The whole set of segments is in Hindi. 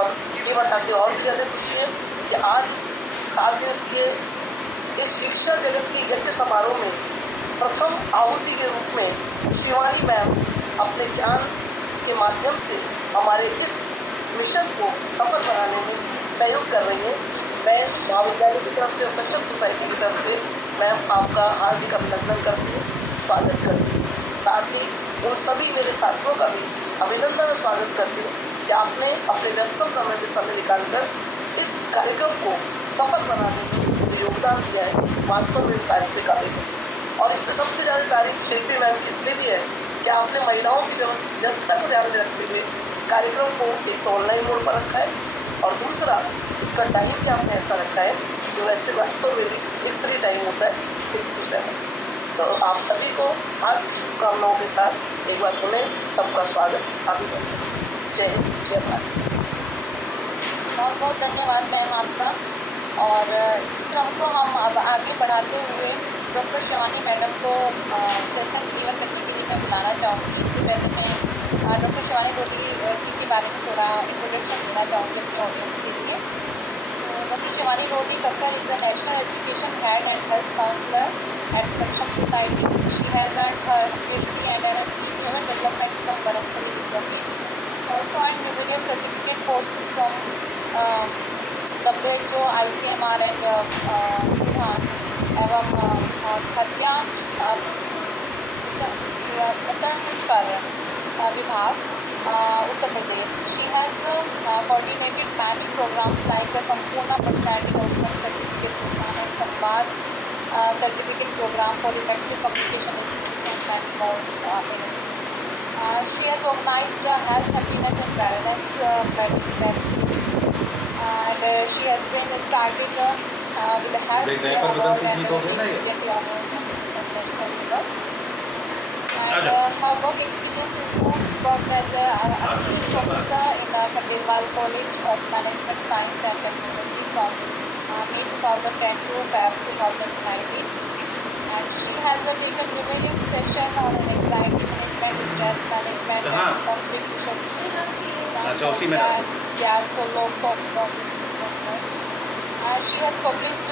और ये बता के और भी ज़्यादा खुशी है कि आज 7 दिवसीय इस शिक्षा जगत की यज्ञ समारोह में प्रथम आहुति के रूप में शिवानी मैम अपने ज्ञान के माध्यम से हमारे इस मिशन को सफल बनाने में सहयोग कर रही है। मैं महाविद्यालय की तरफ से, सक्षम सोसाइटी की तरफ से मैम आपका हार्दिक अभिनंदन करती हूँ, स्वागत करती हूँ। साथ ही उन सभी मेरे साथियों का भी अभिनंदन और स्वागत करती हूँ कि आपने अपने व्यस्तम समय निकालकर इस कार्यक्रम को सफल बनाने में योगदान दिया है। वास्तव में तारीफ के काबिल है। और इसमें सबसे ज़्यादा तारीफ शिल्पी मैम की इसलिए भी है कि आपने महिलाओं की व्यवस्था को ध्यान में रखते हुए कार्यक्रम को एक तो ऑनलाइन मोड पर रखा है और दूसरा इसका टाइम भी आपने ऐसा रखा है जो वैसे वास्तव में एक फ्री टाइम होता है 6 to 7। तो आप सभी को हार्दिक शुभकामनाओं के साथ एक बार पुनः सबका स्वागत, अभिनंदन। जय हिंद, जय भारत। बहुत बहुत धन्यवाद मैम आपका। और इसी क्रम को हम अब आगे बढ़ाते हुए डॉक्टर शिवानी मैडम को सेशन डिलीवर करने के लिए मैं बुलाना चाहूँगी। इससे पहले मैं डॉक्टर शिवानी रोटी जी के बारे में थोड़ा इंट्रोडक्शन देना चाहूँगी अपने ऑडियंस के लिए। डॉक्टर शिवानी रोटी Kakkar is the national education head and health counsellor at Saksham society. She has earned her PhD and LLB in Human Development from Banaspati Vidyapith. Also earned numerous certificate courses from WHO, ICMR and UNAN एवं हत्या प्रसंस्करण विभाग Uttar Pradesh. She has coordinated many programs like the Sampurna Personality Development Certificate Program and Samvad Certificate Program for Effective Communication Skills and many more. She has organized the Health, Happiness and Wellness marriages. And she has been started with the health and her work experience includes work as an assistant professor in the Khandelwal College of Management Science and Technology from May 2010 to Feb 2019. And she has taken numerous sessions on anxiety management, stress management, and conflict resolution. Yes, so lots of she has published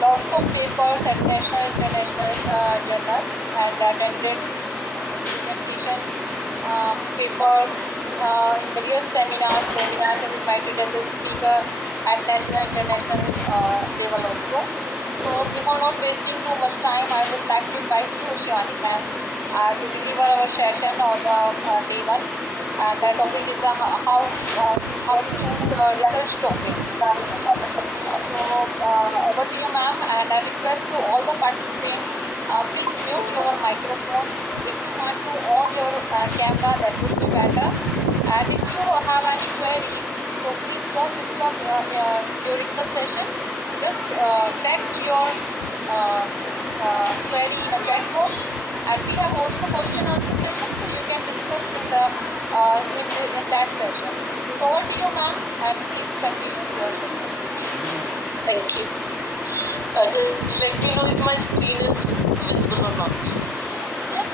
lots of papers at national and international journals and attended presentation papers in various seminars, webinars, and invited as a speaker at national and international level also. So before not wasting too much time, I would like to invite you, Shiwani ma'am, to deliver our session on day 1. The topic is how to choose research topic. So over to you, ma'am, and I request to all the participants, please mute your microphone. If you want to on your camera, that would be better. And if you have any queries, so please don't disturb during the session. Just text your query in the chat box. And we have also question answer session, so you can discuss in that session. So over to you, ma'am, and please continue your session. Thank you. Just let me know if my screen is visible or not. Yes,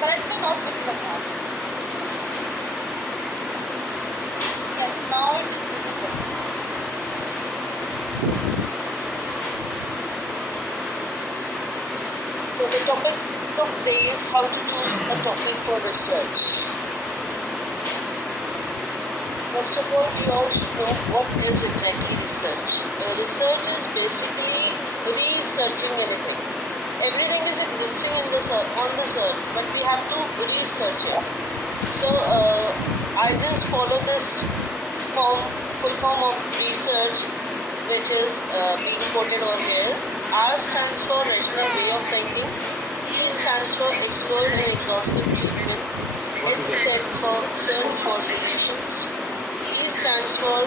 currently not visible now. Yes, now it is visible. So the topic of today is how to choose a topic for research. First of all, we all should know what is exactly research. Research is basically researching anything. Everything is existing in this earth, on this earth, but we have to research it. So I just follow this full form of research, which is being quoted over here. R stands for rational way of thinking. E stands for explored and exhaustive treatment. S stands for self-formulations. E stands for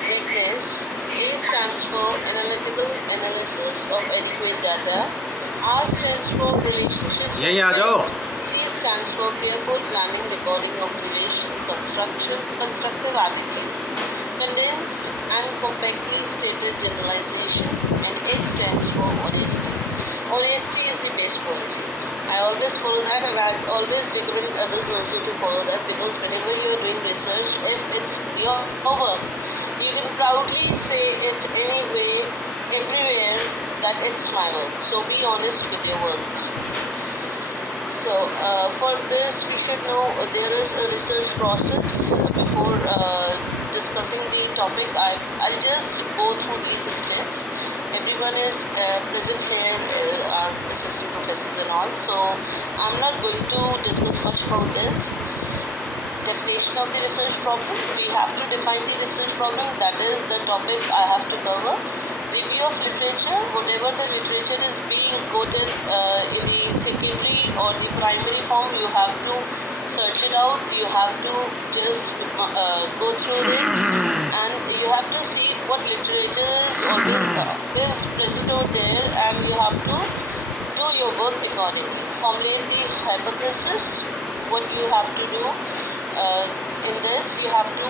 sequence. A stands for analytical analysis of adequate data. R stands for relationships. C stands for careful planning, recording, observation, constructive argument. Condensed and compactly stated generalization. And H stands for honesty. Honesty is the best policy. I always follow that, and I always recommend others also to follow that, because whenever you are doing research, if it's honest with your work. You can proudly say it anyway, everywhere, that it's my work. So be honest with your work. So for this, we should know there is a research process before discussing the topic. I'll just go through these steps. Everyone is present here, our assistant professors and all. So I'm not going to discuss much about this. Definition of the research problem. We have to define the research problem. That is the topic I have to cover. Review of literature. Whatever the literature is being quoted in the secondary or the primary form, you have to search it out. You have to just go through it, and you have to see what literature is present over there, and you have to do your work accordingly. Formulate the hypothesis. What you have to do in this, you have to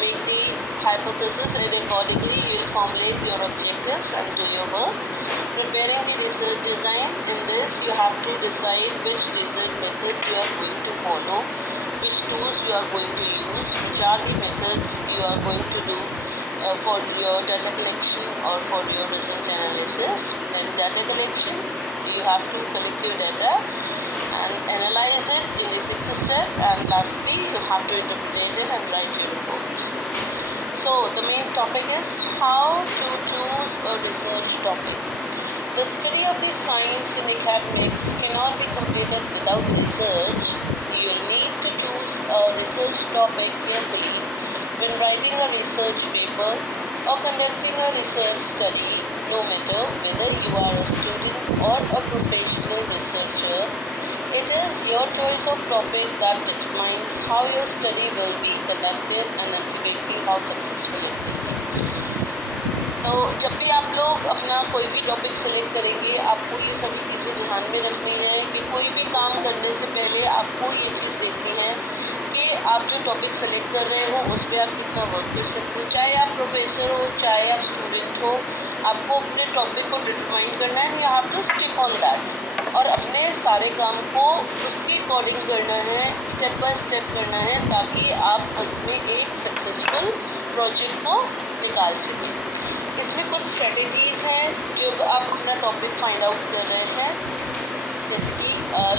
make the hypothesis, and accordingly you will formulate your objectives and do your work. Preparing the research design. In this, you have to decide which research methods you are going to follow, which tools you are going to use, which are the methods you are going to do for your data collection or for your result analysis. Then data collection, you have to collect your data and analyze it in the sixth step, and lastly you have to interpret it and write your report. So the main topic is how to choose a research topic. The study of the science in academics cannot be completed without research. You need to choose a research topic carefully when writing a research paper or conducting a research study, no matter whether you are a student or a professional researcher. It is your choice of topic that determines how your study will be conducted and ultimately how successful it will be. तो जब भी आप लोग अपना कोई भी टॉपिक सेलेक्ट करेंगे, आपको ये सभी चीज़ें ध्यान में रखनी है कि कोई भी काम करने से पहले आपको ये चीज़ देखनी है कि आप जो टॉपिक सेलेक्ट कर रहे हो उस पर आप कितना वर्क कर सकते हो. चाहे आप प्रोफेसर हो, चाहे आप स्टूडेंट हो, आपको अपने टॉपिक को डिटरमाइन करना है. You have to stick on that और अपने सारे काम को उसके अकॉर्डिंग करना है, स्टेप बाय स्टेप करना है, ताकि आप अंत में एक सक्सेसफुल प्रोजेक्ट को निकाल सकें. इसमें कुछ स्ट्रेटजीज हैं जब आप अपना टॉपिक फाइंड आउट कर रहे हैं, जैसे कि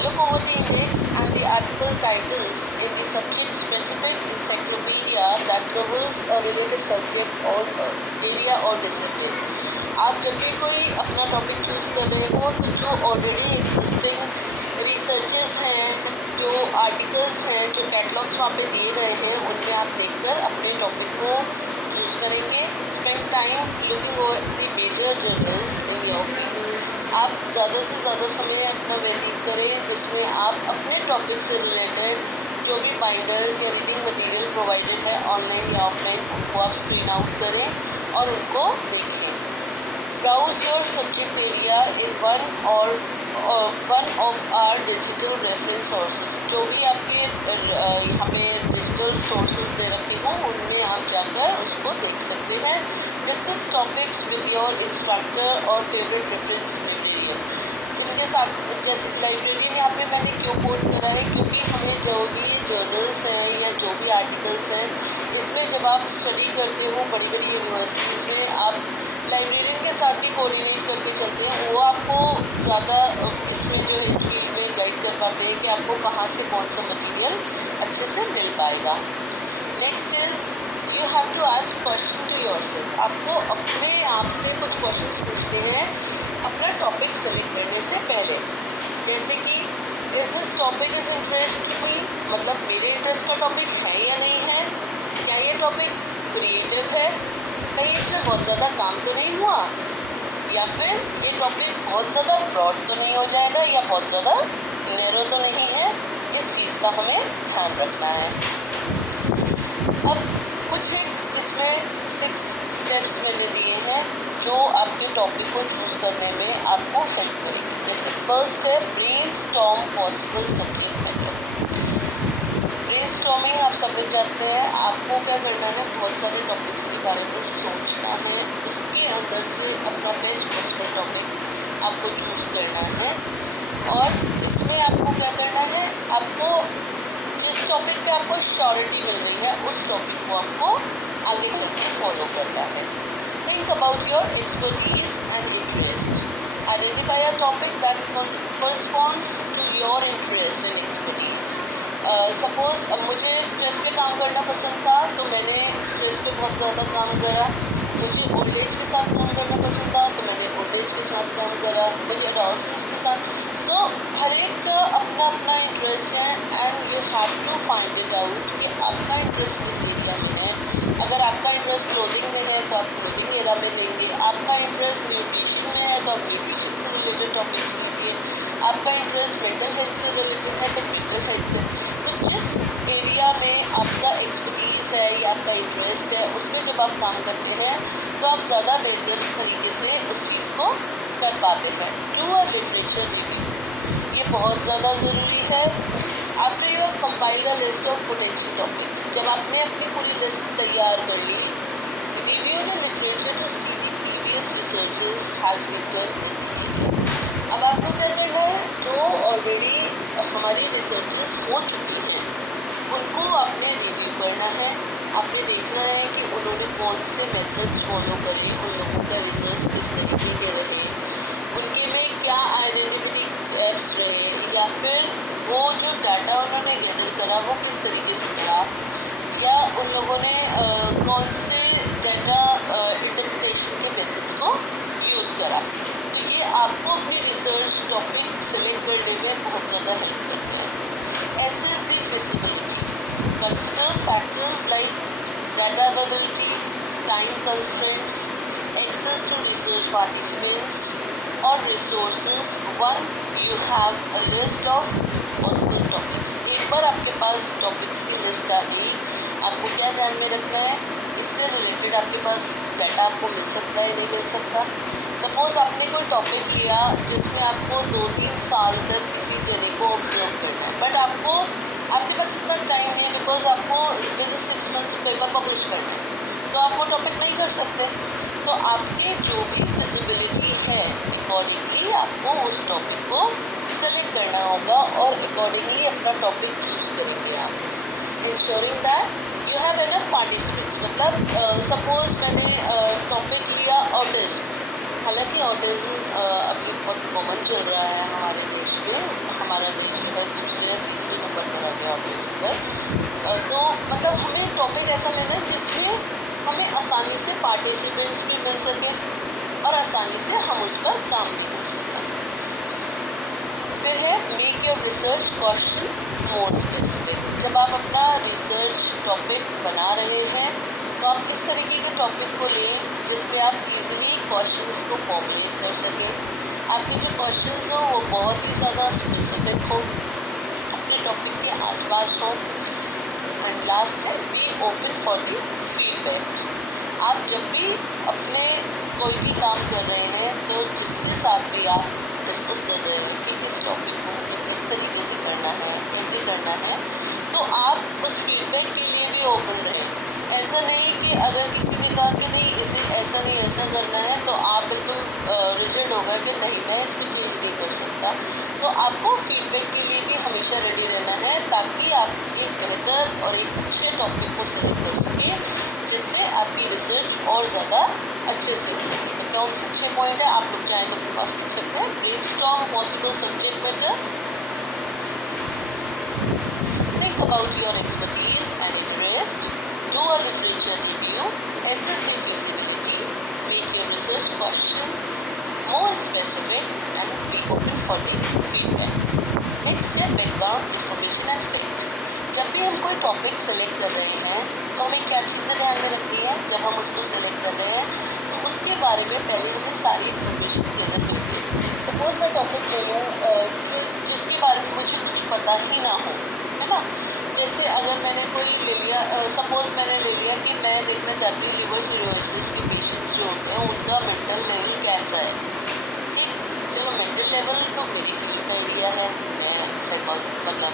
look over the index and the article titles in the subject specific encyclopedia that covers a relative subject और एरिया और डिसिप्लिन. आप जब भी कोई अपना टॉपिक चूज़ कर रहे हो तो जो ऑलरेडी एग्जिस्टिंग रिसर्चेस हैं, जो आर्टिकल्स हैं, जो कैटलॉग्स वहाँ पे दिए गए हैं, उनमें आप देखकर अपने टॉपिक को चूज़ करेंगे. Spend time looking over the major journals in your field. आप ज़्यादा से ज़्यादा समय अपना व्यतीत करें जिसमें आप अपने टॉपिक से रिलेटेड जो भी बाइंडर्स या रीडिंग मटेरियल प्रोवाइडेड है ऑनलाइन या ऑफलाइन, उनको आप स्क्रीन आउट करें और उनको देखें. Browse your subject area in one of our digital reference sources. जो भी आपके यहाँ पे डिजिटल सोर्सेज दे रखे हों उनमें आप जाकर उसको देख सकते हैं. Discuss topics with your instructor or favorite reference librarian. जिनके साथ, जैसे लाइब्रेरियन यहाँ पे मैंने क्यों कोट करा है, क्योंकि हमें जो भी जर्नल्स हैं या जो भी आर्टिकल्स हैं, इसमें जब आप स्टडी करते हो बड़ी बड़ी यूनिवर्सिटीज़ में, आप लाइब्रेरियन के साथ भी कोऑर्डिनेट करके चलते हैं. वो आपको ज़्यादा इसमें जो है इस फील्ड में गाइड कर पाते हैं कि आपको कहाँ से कौन सा मटेरियल अच्छे से मिल पाएगा. Next is you have to ask question to yourself. आपको अपने आप से कुछ क्वेश्चंस पूछने हैं अपना टॉपिक सेलेक्ट करने से पहले, जैसे कि is this topic is interest to me, मतलब मेरे इंटरेस्ट का टॉपिक है या नहीं है, क्या ये टॉपिक क्रिएटिव है, कहीं इसमें बहुत ज़्यादा काम तो नहीं हुआ, या फिर ये टॉपिक बहुत ज़्यादा ब्रॉड तो नहीं हो जाएगा या बहुत ज़्यादा नैरो तो नहीं है. इस चीज़ का हमें ध्यान रखना है. अब कुछ इसमें 6 स्टेप्स मैंने दिए हैं जो आपके टॉपिक को चूज़ करने में आपको हेल्प करेंगे. जैसे फर्स्ट है brainstorm possible subject method. Brainstorming आप समझ जाते हैं, आपको क्या करना है, बहुत सारे टॉपिक्स के बारे में सोचना है, उसके अंदर से अपना बेस्ट पॉसिबल टॉपिक आपको चूज़ करना है. और इसमें आपको क्या करना है, आपको जिस जिस टॉपिक पे आपको श्योरिटी मिल रही है उस टॉपिक को आपको आगे चल के फॉलो करना है. Think about your expertise and interest. Identify a topic that corresponds to your interest and expertise. Suppose मुझे स्ट्रेस पे काम करना पसंद था तो मैंने स्ट्रेस पे बहुत ज़्यादा काम करा. मुझे ओल्ड एज के साथ काम करना पसंद था तो मैंने ओल्ड एज के साथ काम करा. मुझे रॉसनेस के साथ. सो हर एक का अपना अपना इंटरेस्ट है and you have to find it out कि आपका इंटरेस्ट किस एरिया में है. अगर आपका इंटरेस्ट क्लोथिंग में है तो आप क्लोथिंग एरिया में लेंगे. आपका इंटरेस्ट न्यूट्रिशन में है तो आप न्यूट्रिशन से रिलेटेड टॉपिक्स लीजिए. आपका इंटरेस्ट मेंटल हेल्थ से रिलेटेड है तो मेंटल हेल्थ से. तो जिस एरिया में आपका एक्सपर्टीज़ है या आपका इंटरेस्ट है उसमें जब आप काम करते हैं तो आप ज़्यादा बेहतर तरीके से उस चीज़ को कर पाते हैं. Do a literature review. ये बहुत ज़्यादा ज़रूरी है. After you have compiled a list of potential topics. जब आपने अपनी पूरी लिस्ट तैयार कर ली, review the literature to see the previous researches has been done. अब आपको क्या करना है, जो ऑलरेडी हमारी रिसर्चेस हो चुकी हैं उनको आपने रिव्यू करना है. आपने देखना है कि उन्होंने कौन से मेथड्स फॉलो करे, उन लोगों का रिसर्च किस तरीके के रहे, उनके में क्या आइडेंटिफिक एप्स रहे, या फिर वो जो डाटा उन्होंने गैदर करा वो किस तरीके से करा, या उन लोगों ने कौन से डाटा इंटरप्रिटेशन के मेथड्स को यूज़ करा. तो ये आपको अपनी रिसर्च टॉपिक सेलेक्ट करने में बहुत ज़्यादा हेल्प करता है. Assess the feasibility. Consider factors like data availability, time constraints, access to research participants और resources. When you have a list of possible topics. एक बार आपके पास टॉपिक्स की लिस्ट आ गई, आपको क्या ध्यान में रखना है, इससे रिलेटेड आपके पास डाटा आपको मिल सकता है नहीं मिल सकता. सपोज आपने कोई टॉपिक लिया जिसमें आपको 2-3 साल तक किसी जगह को ऑब्जर्व करना है, बट आपके पास इतना टाइम नहीं है बिकॉज आपको with in 6 months paper publish करना है, तो आप वो टॉपिक नहीं कर सकते. तो आपकी जो भी फिजिबिलिटी है अकॉर्डिंगली आपको उस टॉपिक को सेलेक्ट करना होगा और अकॉर्डिंगली अपना टॉपिक चूज करेंगे आप. Ensuring that you have enough participants. मतलब सपोज मैंने टॉपिक लिया ऑटिज्म. हालांकि ऑटिज्म अभी बहुत कॉमन चल रहा है हमारे देश में. हमारा देश जो है दूसरे या तीसरे नंबर पर आ गया ऑटिज्म पर. तो मतलब हमें टॉपिक ऐसा लेना है जिसमें हमें आसानी से पार्टिसिपेंट्स भी मिल सके और आसानी से हम उस पर काम भी कर सकें. फिर है make your research question more specific. जब आप अपना रिसर्च टॉपिक बना रहे हैं तो आप इस तरीके के टॉपिक को लें जिसमें आप इजीली क्वेश्चंस को फॉर्मुलेट कर सकें. आपके जो क्वेश्चंस हो वो बहुत ही ज़्यादा स्पेसिफिक हो, अपने टॉपिक के आसपास हो. एंड लास्ट है be open for the feedback. आप जब भी अपने कोई भी काम कर रहे हैं तो जिसके साथ भी आप डिस्कस कर रहे हैं कि इस टॉपिक को किस तरीके से करना है, कैसे करना है, तो आप उस फीडबैक के लिए भी ओपन रहें. ऐसा नहीं कि अगर किसी ने कहा कि नहीं इसे ऐसा नहीं ऐसा करना है तो आप बिल्कुल रिजिड होगा कि नहीं मैं इसको चेंज नहीं कर सकता. तो आपको फीडबैक के लिए भी हमेशा रेडी रहना है ताकि आप एक बेहतर और एक अच्छे टॉपिक को सेलेक्ट कर सकें जिससे आपकी रिसर्च और ज़्यादा अच्छे से हो सके. तो कौन से अच्छे पॉइंट है आप लोग चाहें तो अपने पास लिख सकते हैं. Brainstorm possible subject matter. Think about your expertise and interest. Do a literature review, assess the feasibility, make your research question more specific and be open for the feedback. Next है background information and fact. जब भी हम कोई टॉपिक सेलेक्ट कर रहे हैं तो हमें क्या चीज़ें ध्यान में रखनी है. जब हम उसको सेलेक्ट कर रहे हैं तो उसके बारे में पहले हमें सारी इन्फॉर्मेशन देना होगी. सपोज मैं टॉपिक ले लूँ जिसके बारे में मुझे कुछ पता ही ना हो, है ना. जैसे अगर मैंने कोई ले लिया, सपोज मैंने ले लिया कि मैं देखना चाहती हूँ लिवर सिरोसिस के पेशेंट्स जो होते हैं उनका मेंटल लेवल कैसा है. ठीक, चलो मेंटल लेवल तो मेरी फील्ड का एरिया है, मैं साइकोलॉजी मतलब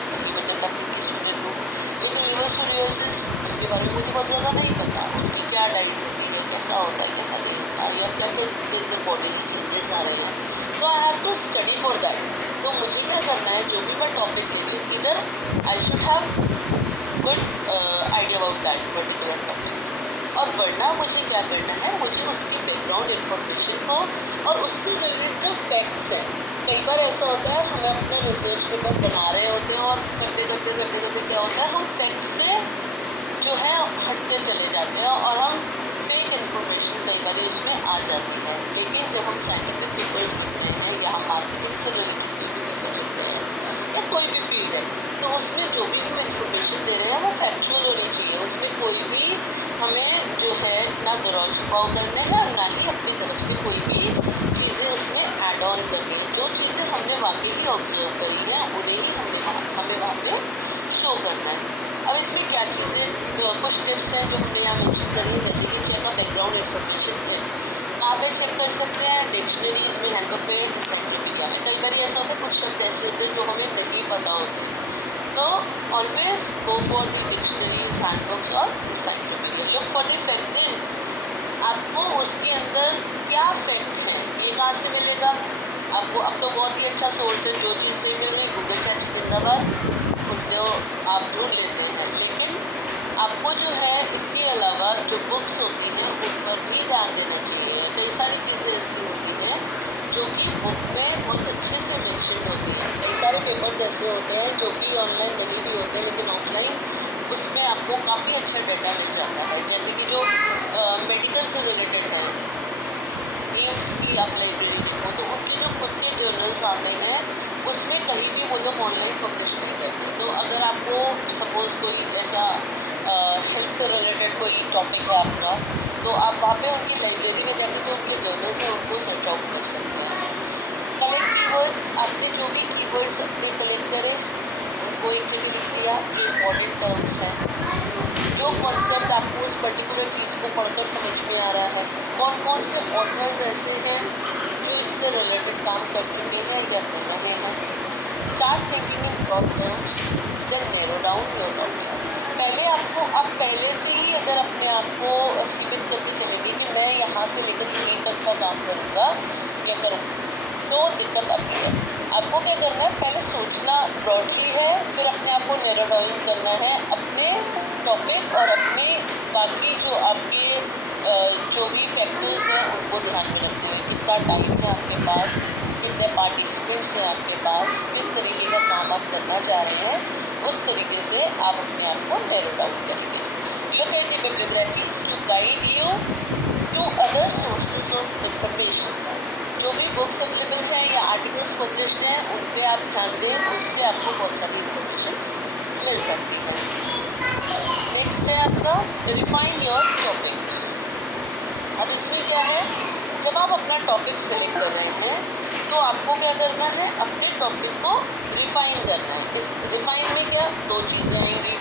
मैं स्टूडेंट हूँ. लेकिन लिवर सिरोसिस उसके बारे में मुझे बहुत ज़्यादा नहीं पता. उनकी क्या डाइट होती है, कैसा होता है, कैसा नहीं होता, या क्या क्या बॉडी चेंजेस आ रहे हैं. तो I have to study for that. तो मुझे क्या करना है, जो भी मैं टॉपिक ले लूँ, इधर I should have good idea about that particular topic. और वरना मुझे क्या करना है, मुझे उसकी बैकग्राउंड इन्फॉर्मेशन को और उससे रिलेटेड जो फैक्ट्स हैं, कई बार ऐसा होता है हमें अपने रिसर्च पेपर बना रहे होते हैं और करते करते क्या होता है, हम फैक्ट्स से जो है हटते चले जाते हैं और हम फेक इन्फॉर्मेशन कई बार उसमें आ जाती है। लेकिन जब हम साइंटिफिक पेपर्स लिख रहे हैं या हम मार्केटिंग से रिलेटेड या कोई भी फील्ड है, तो उसमें जो भी हम इन्फॉर्मेशन दे रहे हैं वो फैक्चुअल होनी चाहिए। उसमें कोई भी हमें जो है ना दौरान छुपाव करना है और ना ही अपनी तरफ से कोई भी चीज़ें उसमें ऐड ऑन करनी है। जो चीज़ें हमने वाकई ही ऑब्जर्व करी हैं उन्हें ही हमें वहाँ पे शो करना है। अब इसमें क्या चीज़ें, कुछ टिप्स हैं जो हमने यहाँ मेंशन करी है, जैसे कि चेक बैकग्राउंड इन्फॉर्मेशन है। कहाँ पे चेक कर सकते हैं? डिक्शनरीज में, हैंडबुक पे, एनसाइक्लोपीडिया में। कई बार ऐसा होता है कुछ शब्द ऐसे होते हैं जो हमें नहीं पता होते, तो always go for the dictionaries, handbooks और encyclopedia. Look for the fact in, आपको उसके अंदर क्या फैक्ट है ये कहाँ से मिलेगा आपको? अब तो बहुत ही अच्छा सोर्स है, जो चीज़ नहीं मिल रही गूगल सर्च जिंदाबाद, उनको आप ढूंढ लेते हैं। लेकिन आपको जो है इसके अलावा जो बुक्स होती हैं उन पर भी ध्यान देना चाहिए। कई सारी चीज़ें ऐसी होती हैं जो कि बुक में बहुत अच्छे से मेंशन होती हैं। कई सारे पेपर्स ऐसे होते हैं जो कि ऑनलाइन नहीं भी होते हैं, लेकिन ऑफलाइन उसमें आपको काफ़ी अच्छा डाटा मिल जाता है। जैसे कि जो मेडिकल से रिलेटेड है, एम्स की आप लाइब्रेरी देखो तो उनके जो खुद के जर्नल्स आते हैं उसमें कहीं भी वो लोग ऑनलाइन पब्लिश नहीं करते। तो अगर आपको सपोज़ कोई ऐसा हेल्थ से रिलेटेड कोई टॉपिक है आपका, तो आप वहाँ पे उनकी लाइब्रेरी में जाकर जो उनके जर्नल्स हैं उनको सर्च आउट कर सकते हैं। कलेक्ट कीवर्ड्स, आपके जो भी कीवर्ड्स अपने कलेक्ट करें उनको एक जगह लिख लिया, जो इम्पोर्टेंट टर्म्स हैं, जो कॉन्सेप्ट आपको उस पर्टिकुलर चीज़ को पढ़कर समझ में आ रहा है, कौन कौन से ऑथर्स ऐसे हैं जो इससे रिलेटेड काम कर चुके हैं या कर रहे हैं। Start thinking in broad terms, then narrow down your topic. पहले आपको, आप पहले से ही अगर अपने आप को सीमित करके चलेंगे कि मैं यहाँ से लेकर यहीं तक का काम करूँगा या करूँगा, तो दिक्कत आती है। आपको क्या करना है, पहले सोचना ब्रॉडली है, फिर अपने आप को नैरो डाउन करना है अपने टॉपिक और अपने बाकी जो आपके जो भी फैक्टर्स हैं उनको ध्यान में रखते हैं। कितना टाइम है आपके पास, कितने पार्टिसिपेंट्स हैं आपके पास, किस तरीके का काम आप करना चाह रहे हैं, उस तरीके से आप अपने आप को नैरो डाउन करेंगे। Look at the bibliographies to guide you to other sources of information. जो भी बुक्स अवेलेबल हैं या आर्टिकल्स पब्लिश हैं उन पर आप ध्यान दें, उससे आपको बहुत सारी इंफॉर्मेशन मिल सकती है। नेक्स्ट है आपका रिफाइन योर टॉपिक। अब इसमें क्या है, जब आप अपना टॉपिक सेलेक्ट कर रहे हैं तो आपको क्या करना है, अपने टॉपिक को रिफाइन करना है। इस रिफाइन में क्या, दो चीज़ें आएंगी।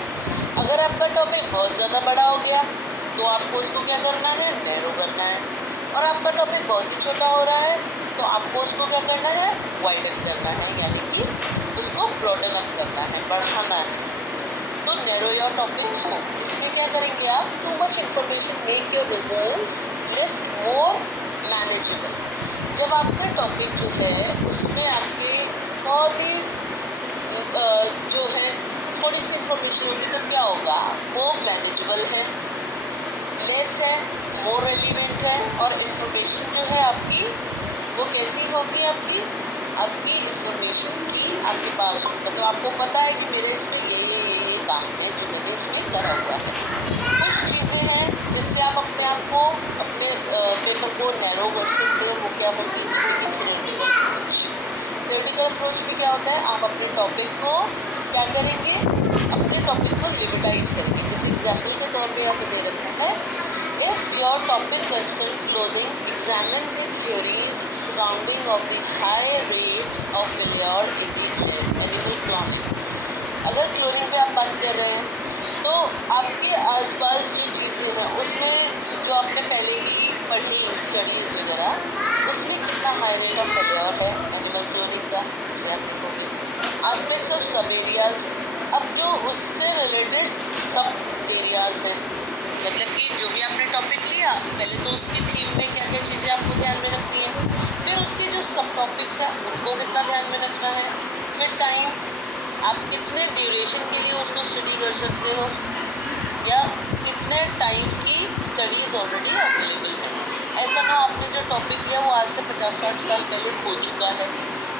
अगर आपका टॉपिक बहुत ज़्यादा बड़ा हो गया तो आपको उसको क्या करना है, नैरो करना है। और आपका टॉपिक बहुत ही छोटा हो रहा है तो आपको उसको क्या करना है, वाइडन करना है, यानी कि उसको ब्रॉडन अप करना है, बढ़ाना है। तो नैरो योर टॉपिक्स हो, इसमें क्या करेंगे आप, too much information make your results list more manageable. जब आपका टॉपिक जो है उसमें आपके बहुत ही जो है थोड़ी सी इन्फॉर्मेशन होगी तो क्या होगा, वो मैनेजेबल है, लेस है, मोर रेलिवेंट है, और इन्फॉर्मेशन जो है आपकी वो कैसी होगी, आपकी इन्फॉर्मेशन की आपके पास होगा। तो आपको पता है कि मेरे इसमें ये काम है जो मैंने इसमें करा हुआ है। कुछ चीज़ें हैं जिससे आप अपने आप को, अपने पेपर को नैरो कर सकते हो। वो क्या होती है, जैसे कि थ्योरेटिकल अप्रोच। थ्योरेटिकल अप्रोच में क्या होता है, आप अपने टॉपिक को क्या करेंगे, अपने टॉपिक को लिमिटाइज करेंगे। जैसे एग्जाम्पल के तौर पर आप दे रखते हैं, if your topic concerns clothing, examine the theories surrounding of the high rate of failure in the animal clothing। अगर क्लोथिंग पे आप बात कर रहे हैं तो आपके आसपास जो चीज़ें हैं उसमें जो आपने पहले ही पढ़ी स्टडीज़ वगैरह, उसमें कितना हाई रेट ऑफ फेलियर है एनिमल क्लोथिंग का, जैसे आप देखोगे। आस्पेक्ट्स ऑफ सब एरियाज, अब जो उससे रिलेटेड सब एरियाज हैं, मतलब कि जो भी आपने टॉपिक लिया, पहले तो उसकी थीम में क्या क्या चीज़ें आपको ध्यान में रखनी है, फिर उसके जो सब टॉपिक्स हैं उनको कितना ध्यान में रखना है, फिर टाइम, आप कितने ड्यूरेशन के लिए उसको स्टडी कर सकते हो या कितने टाइम की स्टडीज़ ऑलरेडी अवेलेबल है। ऐसा ना आपने जो टॉपिक लिया वो आज से 50-60 साल पहले हो चुका है,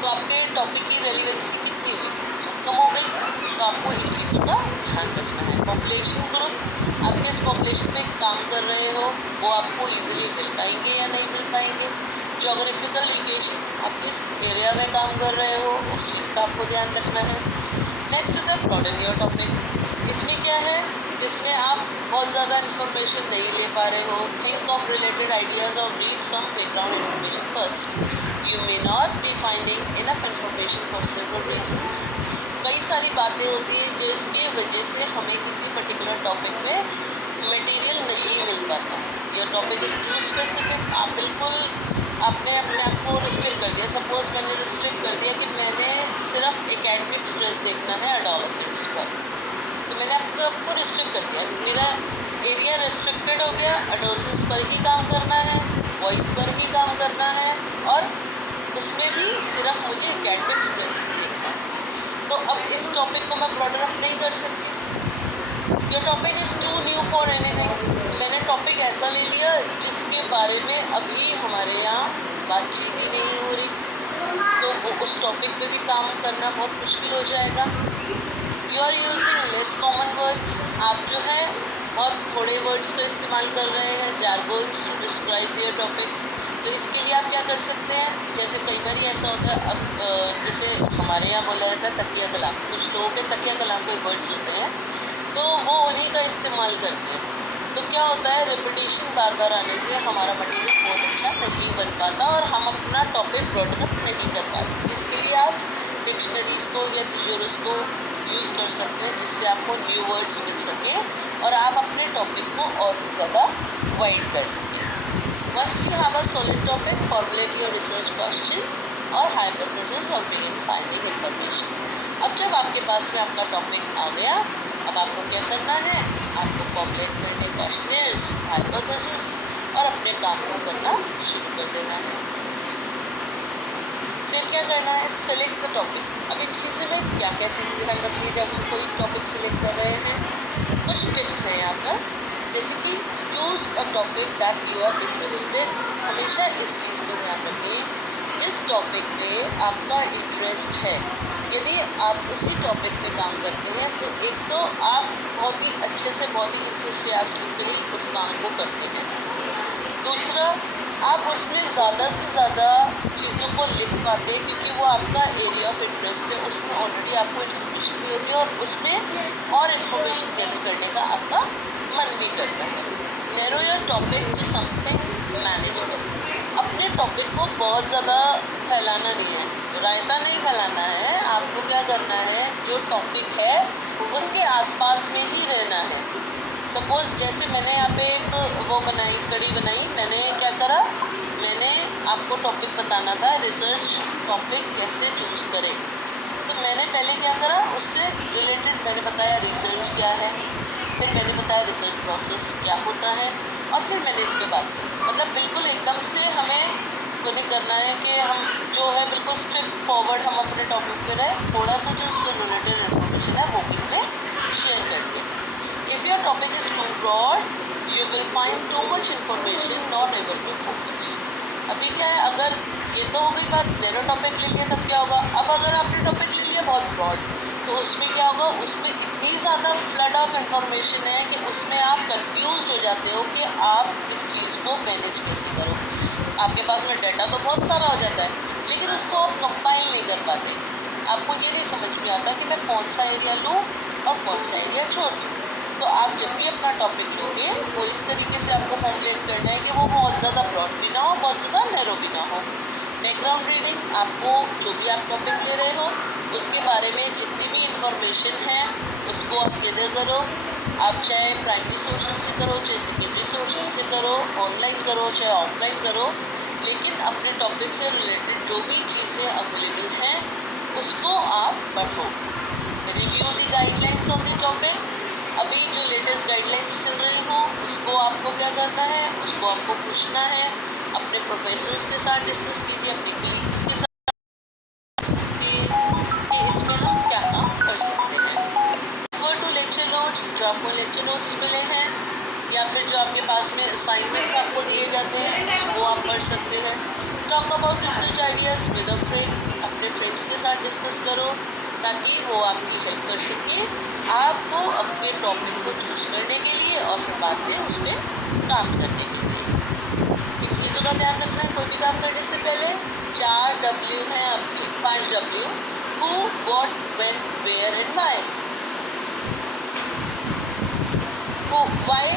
तो आपके टॉपिक की रेलिवेंसी कितनी हुई, कम हो गई। तो आपको इन चीज़ों का ध्यान रखना है। पॉपुलेशन ग्रुप, आप किस पॉपुलेशन में काम कर रहे हो वो आपको ईजिली मिल पाएंगे या नहीं मिल पाएंगे। जोग्राफिकल लोकेशन, आप किस एरिया में काम कर रहे हो उस चीज़ का आपको ध्यान रखना है। Next is the broaden your topic. इसमें क्या है, इसमें आप बहुत ज़्यादा इन्फॉर्मेशन नहीं ले पा रहे हो। थिंक ऑफ रिलेटेड आइडियाज़ और read some background information first. You may not be finding enough information for several reasons. कई सारी बातें होती हैं जिसकी वजह से हमें किसी पर्टिकुलर टॉपिक में मटेरियल नहीं मिल पाता। Your topic is too specific. आप बिल्कुल आपने अपने आप को रिस्ट्रिक्ट कर दिया। सपोज मैंने रिस्ट्रिक्ट कर दिया कि मैंने सिर्फ एकेडमिक स्ट्रेस देखना है एडोलेसेंट्स पर, तो मैंने आपको रिस्ट्रिक्ट कर दिया। मेरा एरिया रिस्ट्रिक्टेड हो गया, एडोलेसेंट्स पर ही काम करना है, वॉइस पर ही काम करना है और उसमें भी सिर्फ मुझे एकेडमिक स्ट्रेस देखना है। तो अब इस टॉपिक को मैं ब्रॉडर अप नहीं कर सकती। Your topic is too new for anything. मैंने टॉपिक ऐसा ले लिया जिसके बारे में अभी हमारे यहाँ बातचीत ही नहीं हो रही, तो वो उस टॉपिक पे भी काम करना बहुत मुश्किल हो जाएगा। You are using less common words. आप जो है बहुत थोड़े वर्ड्स का इस्तेमाल कर रहे हैं, jargons to describe your topics. तो इसके लिए आप क्या कर सकते हैं, जैसे कई बार ऐसा होता है, अब जैसे हमारे यहाँ बोला जाता है तकिया कलाम, कुछ लोगों के तकिया कलाम के वर्ड्स होते हैं तो वो उन्हीं का इस्तेमाल करते हैं। तो क्या होता है, रेपिटेशन बार बार आने से हमारा मटेरियल बहुत अच्छा नहीं बन पाता और हम अपना टॉपिक ब्रॉडर अप नहीं कर पाते। इसके लिए आप डिक्शनरीज को या थिसॉरस को यूज़ कर सकते हैं जिससे आपको न्यू वर्ड्स मिल सके और आप अपने टॉपिक को और भी ज़्यादा वाइड कर सकें। Once you have a solid topic, formulate your research question or hypothesis और begin finding information. अब जब आपके पास में आपका टॉपिक आ गया, अब आपको क्या करना है, आपको फॉर्मुलेट करने क्वेश्चंस, हाइपोथेसिस और अपने काम को करना शुरू कर देना है। फिर क्या करना है, सेलेक्ट द टॉपिक। अब इन चीज़ों में क्या क्या चीज़ ध्यान रखनी है जब हम कोई टॉपिक सेलेक्ट कर रहे हैं। कुछ टिप्स हैं यहाँ पर, जैसे कि choose a topic that you are interested in. हमेशा इस चीज़ को ध्यान रखें, जिस टॉपिक में आपका इंटरेस्ट है, यदि आप उसी टॉपिक पे काम करते हैं तो एक तो आप बहुत ही अच्छे से, बहुत ही इंथुसियास्टिकली उस काम को करते हैं। दूसरा, आप उसमें ज़्यादा से ज़्यादा चीज़ों को लिख पाते हैं क्योंकि वो आपका एरिया ऑफ इंटरेस्ट है, उसमें ऑलरेडी आपको इन्फॉर्मेशन भी होती है और उसमें और इन्फॉर्मेशन गैदर करने का आपका मन भी करता है। Narrow your topic to something manageable. अपने टॉपिक को बहुत ज़्यादा फैलाना नहीं है, रायता नहीं फैलाना है। आपको क्या करना है, जो टॉपिक है उसके आसपास में ही रहना है। सपोज जैसे मैंने यहाँ पे एक वो बनाई, कड़ी बनाई, मैंने क्या करा, मैंने आपको टॉपिक बताना था, रिसर्च टॉपिक कैसे चूज़ करें। तो मैंने पहले क्या करा, उससे रिलेटेड मैंने बताया रिसर्च क्या है, फिर मैंने बताया रिसर्च प्रोसेस क्या होता है और फिर मैंने इस पर बात की। मतलब बिल्कुल एकदम से हमें तो नहीं करना है कि हम जो है बिल्कुल स्ट्रेट फॉरवर्ड हम अपने टॉपिक पे रहे, थोड़ा सा जो उससे रिलेटेड इन्फॉर्मेशन है वो भी हमें शेयर करते हैं। If your topic is too broad, you will find too much information not able to focus. अभी क्या है, अगर ये तो हो गई बात, मेरा टॉपिक ले लिया तब क्या होगा। अब अगर आपने टॉपिक ले लिया बहुत ब्रॉड, तो उसमें क्या होगा, उसमें इतनी ज़्यादा फ्लड ऑफ इंफॉर्मेशन है कि उसमें आप कंफ्यूज हो जाते हो कि आप इस चीज़ को मैनेज कैसे करो। आपके पास में डाटा तो बहुत सारा हो जाता है लेकिन उसको आप कंपाइल नहीं कर पाते। आपको ये नहीं समझ में आता कि मैं कौन सा एरिया लूँ और कौन सा एरिया छोड़ दूँ। तो आप जब भी अपना टॉपिक लोगे वो इस तरीके से आपको फॉर्मुलेट करना है कि वो बहुत ज़्यादा ब्रॉड भी ना हो, बहुत ज़्यादा नैरो भी ना हो। बैकग्राउंड रीडिंग, आपको जो भी आप टॉपिक ले रहे हो उसके बारे में जितनी भी इंफॉर्मेशन है उसको आप गैदर करो। आप चाहे प्राइमरी सोर्सेज से करो, चाहे सेकेंडरी सोर्सेज से करो, ऑनलाइन करो चाहे ऑफलाइन करो, लेकिन अपने टॉपिक से रिलेटेड जो भी चीज़ें अवेलेबल हैं उसको आप पढ़ो। Review the guidelines of the topic. अभी जो लेटेस्ट गाइडलाइंस चल रही हो उसको आपको क्या करना है, उसको आपको पूछना है, अपने प्रोफेसर्स के साथ डिस्कस कीजिए, अपने कलीग्स के साथ कि इसमें हम क्या काम कर जो नोट्स मिले हैं या फिर जो आपके पास में असाइनमेंट्स आपको दिए जाते हैं वो आप पढ़ सकते हैं। Talk about research ideas with a friend, अपने फ्रेंड्स के साथ डिस्कस करो ताकि वो आपकी हेल्प कर सके आपको अपने टॉपिक को चूज करने के लिए और फिर बाद में उस पर काम करने के लिए। इन चीज़ों का ध्यान रखना है कोई भी काम करने से पहले। 4 W हैं, अब 5 W, who, what, when, where and why. Why,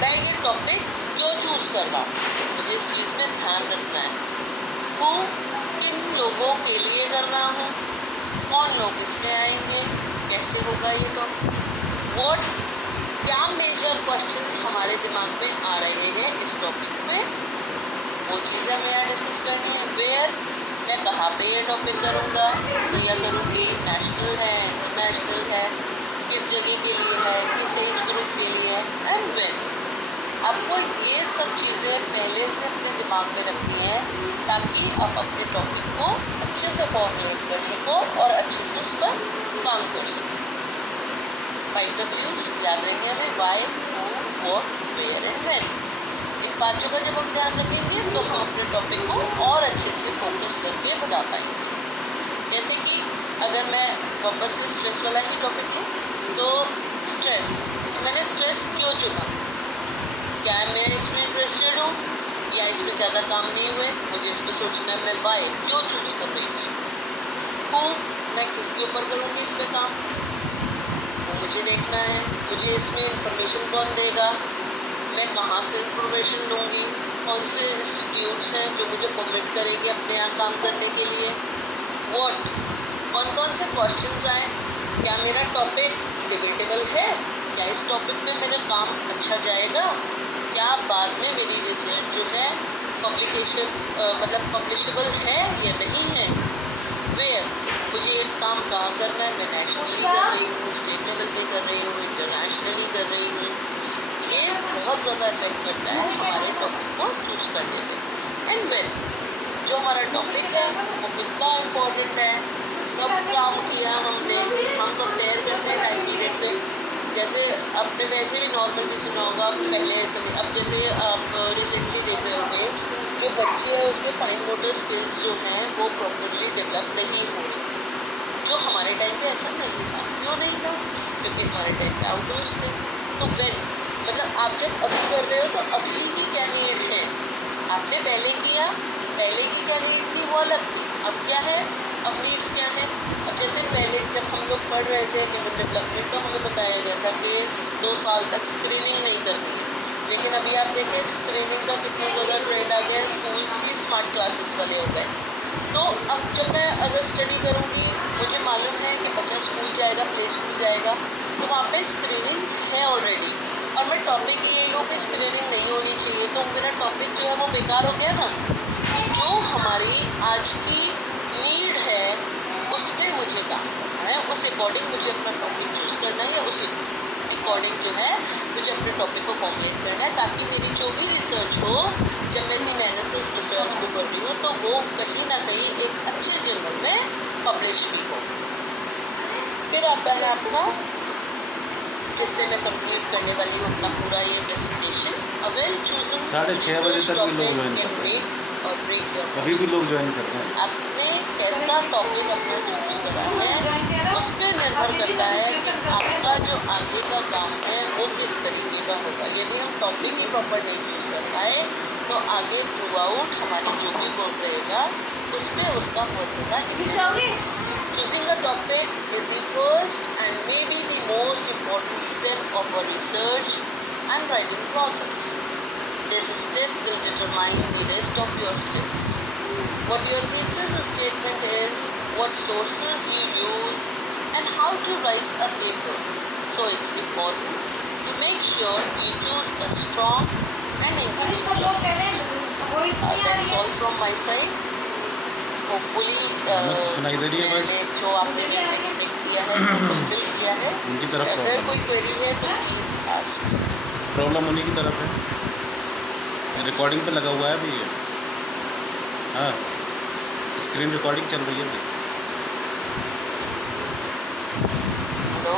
मैं ये टॉपिक क्यों चूज कर रहा हूँ, मुझे इस चीज़ में ध्यान रखना है। हु, किन लोगों के लिए कर रहा हूँ, कौन लोग इसमें आएंगे, कैसे होगा ये टॉपिक। व्हाट, क्या मेजर क्वेश्चंस हमारे दिमाग में आ रहे हैं इस टॉपिक में, वो चीज़ें हमें यहाँ डिस्कस करनी है। वेयर, मैं कहाँ पे ये टॉपिक करूँगा या करूँगी, नेशनल है, इंटरनेशनल है, किस जगह के लिए है, किस एज ग्रुप के लिए है। एंड व्हेन, आपको ये सब चीज़ें पहले से अपने दिमाग में रखनी है ताकि आप अपने टॉपिक को अच्छे से फॉर्मुलेट कर सको और अच्छे से उस पर काम कर सको। 5 W's याद रहेंगे हमें, why, who, what, where and when. इन पांचों का जब हम ध्यान रखेंगे तो हम अपने टॉपिक को और अच्छे से फोकस करके बढ़ा पाएंगे। जैसे कि अगर मैं वापस से स्ट्रेस वाला ही टॉपिक लूँ तो स्ट्रेस, मैंने स्ट्रेस क्यों चुना, क्या मैं इसमें इंटरेस्टेड हूँ या इसमें ज़्यादा काम नहीं हुए, मुझे इस पर सोचना है। मैं वाई, क्यों चूज़ कर रही हूँ। हूँ, मैं किसके ऊपर करूँगी इस पर काम, वो मुझे देखना है। मुझे इसमें इंफॉर्मेशन कौन देगा, मैं कहाँ से इंफॉर्मेशन लूँगी, कौन से इंस्टीट्यूट्स हैं जो मुझे परमिट करेंगे अपने यहाँ काम करने के लिए। व्हाट, कौन कौन से क्वेश्चंस आए, क्या मेरा टॉपिक डिबेटेबल है, क्या इस टॉपिक में मेरा काम अच्छा जाएगा, क्या बाद में मेरी रिसर्च जो है पब्लिकेशन मतलब पब्लिशेबल है या नहीं है। वेयर, मुझे एक काम कहाँ करना है, मैं नेशनली कर रही हूँ, स्टेट लेवल पे कर रही हूँ, इंटरनेशनली कर रही हूँ। ये बहुत ज़्यादा इफेक्ट करता है हमारे टॉपिक को चूज करने में। एंड व्हेन, जो हमारा टॉपिक है वो कितना इम्पोर्टेंट है, कब काम किया हमने, हम कंपेयर करते हैं टाइम पीरियड से। जैसे आपने वैसे भी नॉर्मल भी सुना होगा पहले समय, अब जैसे आप रिसेंटली देख रहे होंगे जो बच्चे हैं उसमें फाइन मोटर स्किल्स जो हैं वो प्रॉपरली डेवलप नहीं हो रही, जो हमारे टाइम पे ऐसा नहीं था। क्यों नहीं था, क्योंकि हमारे टाइम पे आउटडोर्स थे। तो वेल मतलब आप जब अभी कर रहे हो तो अभी की क्या नीड है, आपने पहले किया, पहले की क्या नीड थी वो अलग थी, अब क्या है, अब नीड्स क्या है। अब जैसे पहले जब हम लोग पढ़ रहे थे ह्यूमन डेवलपमेंट तो हमें बताया गया था कि 2 साल तक स्क्रीनिंग नहीं करनी, लेकिन अभी आप देखें स्क्रीनिंग का कितना ज़्यादा ट्रेंड आ गया है, स्कूल्स भी स्मार्ट क्लासेस वाले हो गए। तो अब जब मैं अगर स्टडी करूँगी, मुझे मालूम है कि बच्चा स्कूल जाएगा, प्ले स्कूल जाएगा, तो वहाँ पे स्क्रीनिंग है ऑलरेडी, और मैं टॉपिक ये लूँ कि स्क्रीनिंग नहीं होनी चाहिए, तो मेरा टॉपिक जो है वो बेकार हो गया ना। जो हमारी आज की नीड है उस पर मुझे काम करना है, उस अकॉर्डिंग मुझे अपना टॉपिक चूज़ करना है, या उस अकॉर्डिंग जो है मुझे अपने टॉपिक को फॉर्मुलेट करना है ताकि मेरी जो भी रिसर्च हो, जब मैं इतनी मेहनत से उस रिसर्च को कर रही हूँ तो वो कहीं ना कहीं एक अच्छे जर्नल में पब्लिश भी हो। फिर आता है अपना, जिससे मैं कंप्लीट करने वाली हूँ अपना पूरा ये प्रेजेंटेशन, वेल चूजिंग 6:30 बजे तक भी लोग ज्वाइन करते हैं, और ब्रेक अभी भी लोग ज्वाइन करते हैं। आपने कैसा टॉपिक अपना चूज करा है उस पर निर्भर करता है कि आपका जो आगे का काम है वो किस तरीके का होगा। यदि हम टॉपिक ही प्रॉपर नहीं चूज कर पाए तो आगे थ्रू आउट हमारा जो भी वर्क रहेगा उस पर उसका बहुत ज़्यादा। Choosing a topic is the first and maybe the most important step of a research and writing process. This step will determine the rest of your steps. What your thesis statement is, what sources you use, and how to write a paper. So it's important to make sure you choose a strong and engaging topic. That's all from my side. Hopefully, सुनाई दे रही है मैंने जो आपने जैसे एक्सपेक्ट किया है वो फुलफिल किया है। उनकी तरफ अगर प्रॉब्लम कोई क्वेरी है तो प्लीज़ आस्क। प्रॉब्लम उन्हीं की तरफ है, रिकॉर्डिंग पे लगा हुआ है अभी ये। हाँ, स्क्रीन रिकॉर्डिंग चल रही है अभी। Hello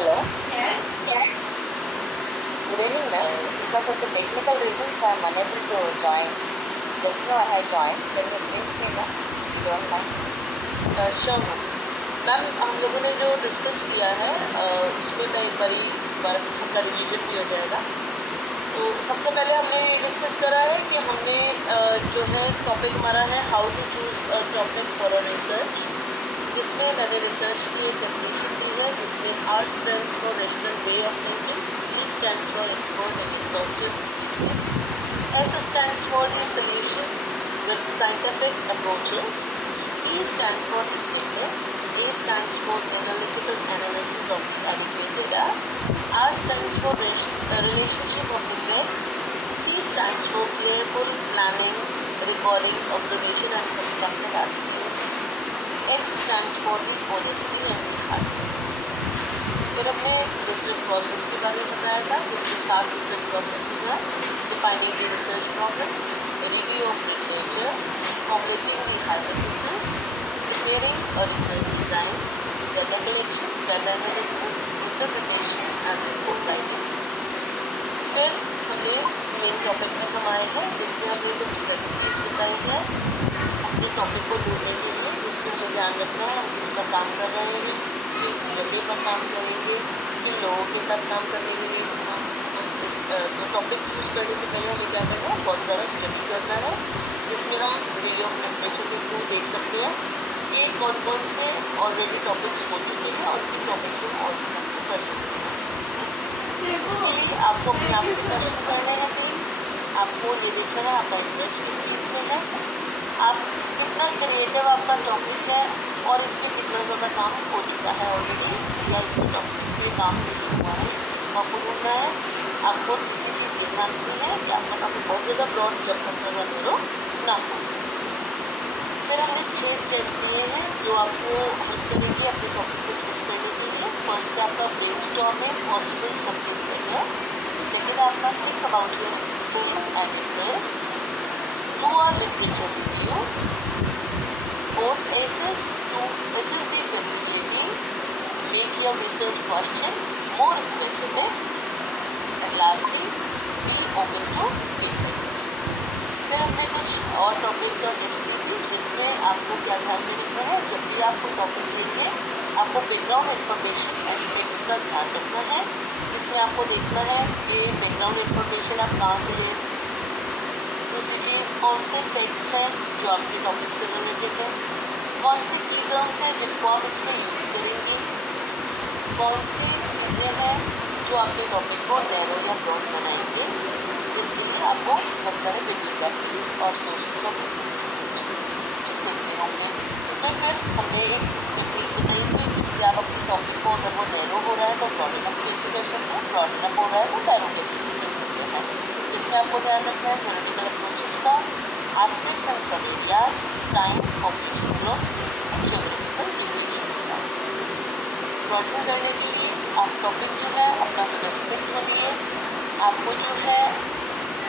Hello. Yes. Good evening, ma'am. Because of the technical reasons, I am unable to join. Just now I had joined. There is a link me, ma'am. You don't mind. Sure ma'am, हम लोगों ने जो डिस्कस किया है उसमें मैं एक बार सबका रिवीजन भी हो जाएगा। तो सबसे पहले हमने ये डिस्कस करा है कि हमने जो है टॉपिक हमारा है how to choose a topic for a research, जिसमें मैंने रिसर्च की एक डेफिनेशन दी है जिसमें R stands for rational way of thinking, E stands for explore and exhaustive, S stands for the solutions with scientific approaches, E stands for distinctness, A stands for analytical analysis of adequate data, R stands for relationship of effect, C stands for careful planning, recording, observation and constructive attitude, H stands for the honesty and hardness. फिर हमने रिसर्च प्रोसेस के बारे में बताया था, जिसके 7 रिसर्च प्रोसेसेस हैं: defining the research problem, review of literature, formulating the hypothesis, preparing a research design, data collection, data analysis, interpretation and report writing. फिर हमने मेन टॉपिक में हम आए हैं जिसमें हमने कुछ स्ट्रेटजीज बताई हैं अपने टॉपिक को ढूंढने के लिए, जिसमें हमें ध्यान रखना है हम किस पर काम कर रहे हैं, किस जगह पर काम करेंगे, किन लोगों के साथ काम करने के लिए हम इस टॉपिक यूज़ करने से पहले हमें क्या करना है, बहुत ज़्यादा स्टडी करना है, जिसमें हम रिव्यू ऑफ लिटरेचर के थ्रू देख सकते हैं कि कौन कौन से ऑलरेडी टॉपिक्स हो चुके हैं और किन टॉपिक को हम और कर सकते हैं। इसके लिए आपको अपने आप से क्वेश्चन करने हैं कि आपको ये देखना है आपका इंटरेस्ट किस चीज़ में है, आप कितना क्रिएटिव आपका टॉपिक है और इसके कितना ज़्यादा काम हो चुका है ऑलरेडी या इसके टॉपिक के काम नहीं हुआ है, इस चीज़ को आपको ढूंढना है। आपको किसी चीज़ ये मानती है कि आपका टॉपिक बहुत ज़्यादा ब्रॉड कर सकते हैं ज़रूर ना हो। फिर हमने 6 स्टेप्स दिए हैं जो आपको हेल्प करेंगे अपने टॉपिक को चूज करने के लिए। फर्स्ट आपका ब्रेनस्टॉर्मिंग पॉसिबल सब्जेक्ट है, सेकेंड आपका think about your expertise and interest, do a literature review, fourth assess the facility, make your research question more specific, and lastly be open to feedback. फिर हमने कुछ और टॉपिक्स और टिप्स दी थी जिसमें आपको क्या ध्यान में रखना है, जब भी आपको टॉपिक लेंगे आपको बैकग्राउंड इन्फॉर्मेशन एंड टेक्स्ट का ध्यान रखना है, जिसमें आपको देखना है कि बैकग्राउंड इन्फॉर्मेशन आप कहाँ से ले सकते हैं, दूसरी चीज़ कौन से फैक्ट्स हैं जो आपके टॉपिक से रिलेटेड है, कौन सी की टर्म्स हैं जिनको आप इसमें यूज़ करेंगे, कौन सी चीज़ें हैं जो आपके टॉपिक को नैरो या ब्रॉड बनाएंगे, इसके लिए आपको बहुत सारे बिब्लियोग्राफीज और सोर्सेज ऑफ देखने होंगे। इसमें फिर हमने एक टेक्निक बताई थी जिससे आप अपने टॉपिक को अगर वो नैरो हो रहा है तो ब्रॉड इनफ कैसे कर सकते हैं, ब्रॉड इनफ हो रहा है तो नैरो कैसे कर सकते हैं। इसमें आपको ध्यान रखना है थ्योरेटिकल अप्रोचेस का, एस्पेक्ट्स एंड सब areas, time, population growth and geographical divisions का। ब्रॉडन करने के लिए आप टॉपिक जो है अपना स्पेसिफिक बनिए, आपको जो है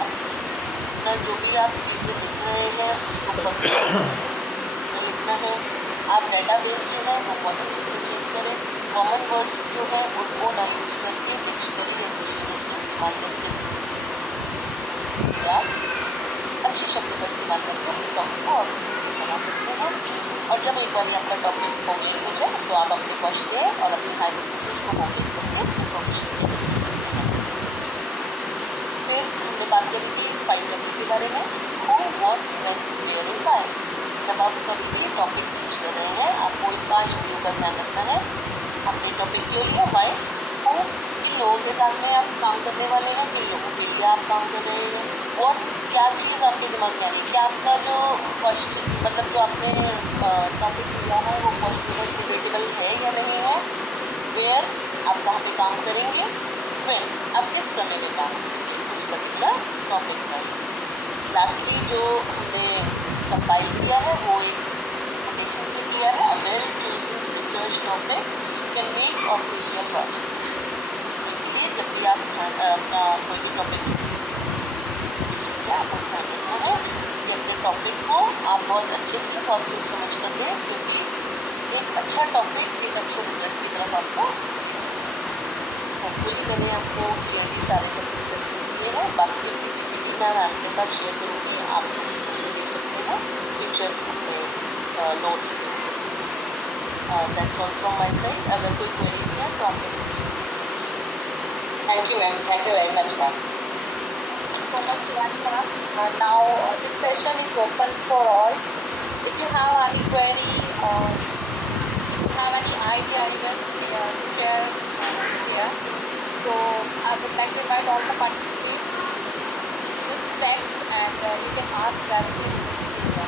अपना जो भी आप चीज़ें लिख रहे हैं उसको लिखना है। आप डेटाबेस जो है वो बहुत अच्छे से चेक करें, कॉमन वर्ड्स जो है उनको ना यूज़ करके डिक्शनरी या डिक्शनरीज का इस्तेमाल करके आप अच्छे शब्दों का इस्तेमाल करके अपने टॉपिक को और बना सकते हैं। और जब एक बार आपका टॉपिक कंप्लीट हो जाए तो आप अपने क्वेश्चन और अपनी हाइपोथेसिस को कंप्लीट करके इन्फॉर्मेशन के लिए यूज सकते हैं। फिर हमने बात करी थी 5 टॉपिक के बारे में, who, what, when, where and why. जब आप कभी भी टॉपिक यूज कर रहे हैं आपको इन 5 चीज़ों का ध्यान रखना है। अपने टॉपिक के लिए वाई, हु, किन लोगों के साथ में आप काम करने वाले हैं, किन लोगों के लिए आप काम कर रहे हैं, और क्या चीज़ आपके दिमाग में आ रही है, क्या आपका जो क्वेश्चन मतलब जो आपने टॉपिक लिया है वो क्वेश्चनेबल डिबेटेबल है या नहीं है, वेयर आप कहाँ पे काम करेंगे, व्हेन आप किस समय में काम करेंगे उस पर्टिकुलर टॉपिक पर। लास्टली जो हमने कंपाइल किया है वो एक कोटेशन से किया है, a well chosen research topic can make और ब्रेक योर प्रोजेक्ट। इसलिए जब भी आप अपना कोई भी टॉपिक आपको ध्यान रखना है कि अपने टॉपिक को आप बहुत अच्छे से बहुत सोच समझ कर दें, क्योंकि एक अच्छा टॉपिक एक अच्छे रिजल्ट की तरफ आपको वही मैंने आपको क्लियरली सारे टॉपिक्स डिस्कस किए हैं। बाकी मैं आपके साथ शेयर करूँगी, आप मुझे दे सकते हैं फ्यूचर अपने notes. That's all from my side. अगर कोई क्वेरीज है तो आप मुझे पूछ सकते हैं। Thank you, ma'am. Thank you very much, ma'am. So much, Shivani ma'am. Now this session is open for all. If you have any query or if you have any idea even to share here, so I would like to invite all the participants to text and you can ask directly to the speaker.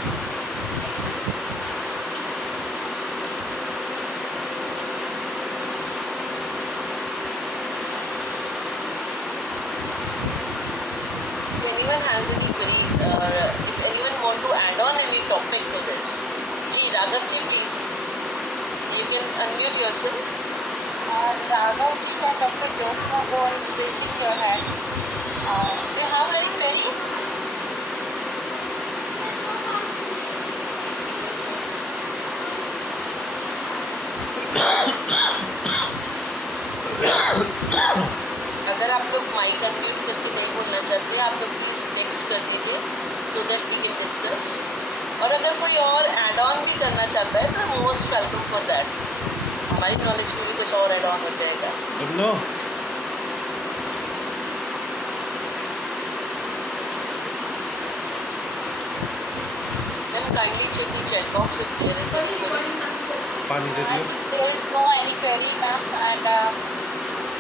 If anyone has any query or if anyone want to add on any topic to this, ji Raghav ji please, you can unmute yourself. Raghav ji and Dr. Jyotsna Gaur is raising your hand. Do you have any query? अगर आप लोग माइक अनम्यूट करके नहीं बोलना चाहते, आप लोग प्लीज टेक्स्ट कर दीजिए so that we can discuss. और अगर कोई और ऐड ऑन भी करना चाहता है तो मोस्ट वेलकम फॉर दैट। हमारी नॉलेज में भी कुछ और ऐड ऑन हो जाएगा। डब्लो ma'am kindly check the chat box if there is any query. पानी दे दियो। There is no any query, ma'am, and